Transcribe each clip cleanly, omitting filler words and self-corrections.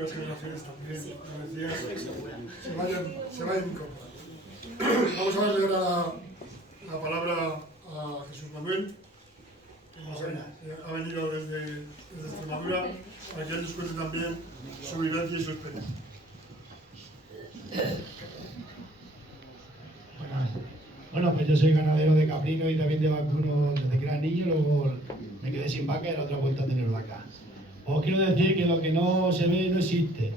Las generaciones también, como decías, se vayan incorporando. Vamos a darle ahora la palabra a Jesús Manuel, que ha venido desde Extremadura, para que él nos cuente también su vivencia y su experiencia. Bueno, pues yo soy ganadero de caprino y también de vacuno desde que era niño, luego me quedé sin vaca y era otra vuelta a tener vaca. Os quiero decir que lo que no se ve no existe.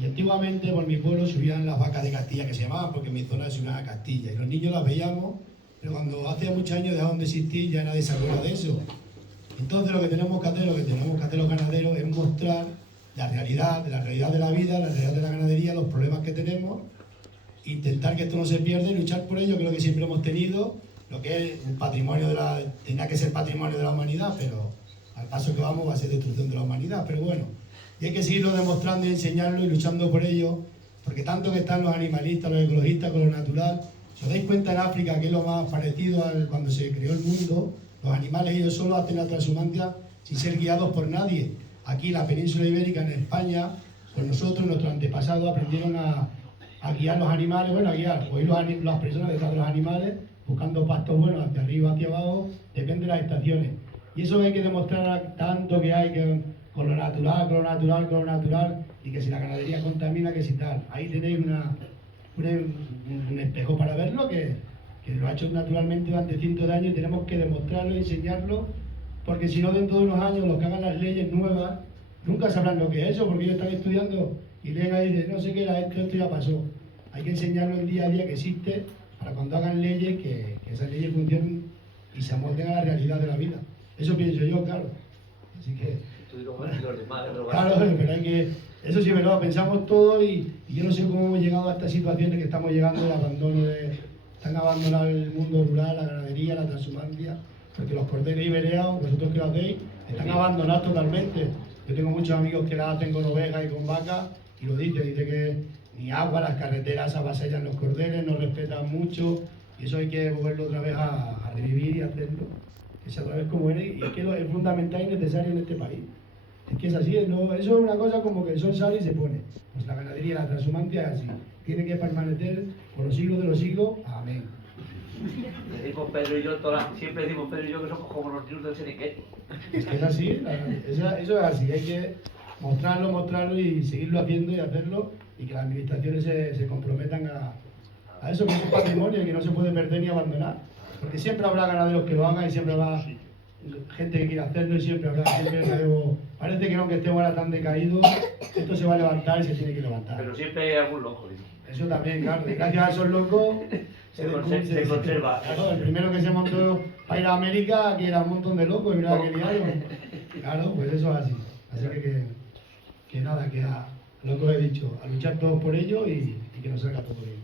Y antiguamente por mi pueblo subían las vacas de Castilla, que se llamaban, porque en mi zona se subían a Castilla. Y los niños las veíamos, pero cuando hace muchos años dejaron de existir ya nadie se acuerda de eso. Entonces lo que tenemos que hacer los ganaderos es mostrar la realidad de la vida, la realidad de la ganadería, los problemas que tenemos, intentar que esto no se pierda y luchar por ello, que es lo que siempre hemos tenido, lo que es un patrimonio tenía que ser patrimonio de la humanidad, pero al paso que vamos va a ser destrucción de la humanidad, pero bueno, y hay que seguirlo demostrando y enseñarlo y luchando por ello, porque tanto que están los animalistas, los ecologistas con lo natural. Si os dais cuenta, en África, que es lo más parecido a cuando se creó el mundo, los animales ellos solos hacen la transhumancia sin ser guiados por nadie. Aquí en la península ibérica, en España, pues nosotros, nuestros antepasados, aprendieron a guiar los animales, bueno, a guiar, pues las personas detrás de los animales, buscando pastos buenos hacia arriba, hacia abajo, depende de las estaciones. Y eso hay que demostrar tanto que hay que con lo natural, y que si la ganadería contamina, que si tal. Ahí tenéis un espejo para verlo, que lo ha hecho naturalmente durante cientos de años y tenemos que demostrarlo y enseñarlo, porque si no, dentro de unos años, los que hagan las leyes nuevas, nunca sabrán lo que es eso, porque ellos están estudiando y leen ahí de no sé qué era esto ya pasó. Hay que enseñarlo el día a día que existe, para cuando hagan leyes, que esas leyes funcionen y se amolden a la realidad de la vida. Eso pienso yo, claro. Así que... Claro, pero hay que... Eso sí, verdad, pensamos todo y yo no sé cómo hemos llegado a estas situaciones que estamos llegando, el abandono están abandonando el mundo rural, la ganadería, la transhumancia, porque los corderos ibereados, vosotros que lo hacéis, están abandonados totalmente. Yo tengo muchos amigos que la hacen con ovejas y con vacas y lo dice que ni agua, las carreteras avasallan los cordeles, no respetan mucho, y eso hay que volverlo otra vez a revivir y hacerlo, que sea otra vez como era, y es que es fundamental y necesario en este país. Es que es así, ¿no? Eso es una cosa como que el sol sale y se pone. Pues la ganadería, la transhumancia es así. Tiene que permanecer por los siglos de los siglos. Amén. Decimos Pedro y yo, siempre decimos Pedro y yo que somos como los niños del Seniquet. Es que es así, eso es así. Hay que mostrarlo y seguirlo haciendo y hacerlo, y que las administraciones se comprometan a eso, que es un patrimonio y que no se puede perder ni abandonar. Porque siempre habrá ganaderos que lo hagan y siempre habrá gente que quiere hacerlo y siempre habrá parece que no, que estemos ahora tan decaídos, esto se va a levantar y se tiene que levantar. Pero siempre hay algún loco, digo. Eso también, claro, y gracias a esos locos se conserva. Claro, el primero que se montó para ir a América, que era un montón de locos, y mira que liaron. Claro, pues eso es así. Así que nada, que a lo que os he dicho, a luchar todos por ello y que nos salga todo bien.